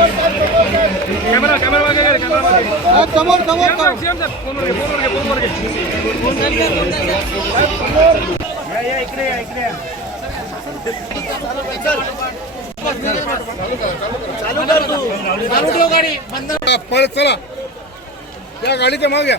camera camera વાગે કરે camera વાગે સમોર સમોર સમોર સમોર સમોર સમોર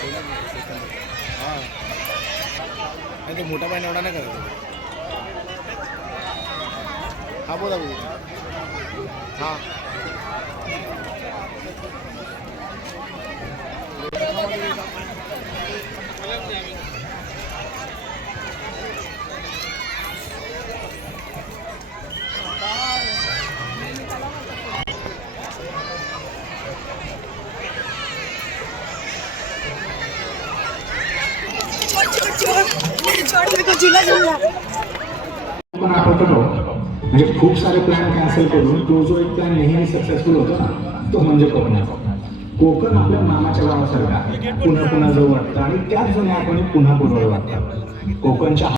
हाँ तो मोटा पानी उड़ाने कर हाँ बोला हाँ म्हणजे खूप सारे प्लॅन कॅन्सल करून तो जो एक प्लॅन नेहमी सक्सेसफुल होता ना तो म्हणजे कोकण कोकण आपल्या मामाच्या गावासारखा पुन्हा पुन्हा जवळ वाटतं आणि त्याच जण आपण पुन्हा पुरवळ वाटते कोकणच्या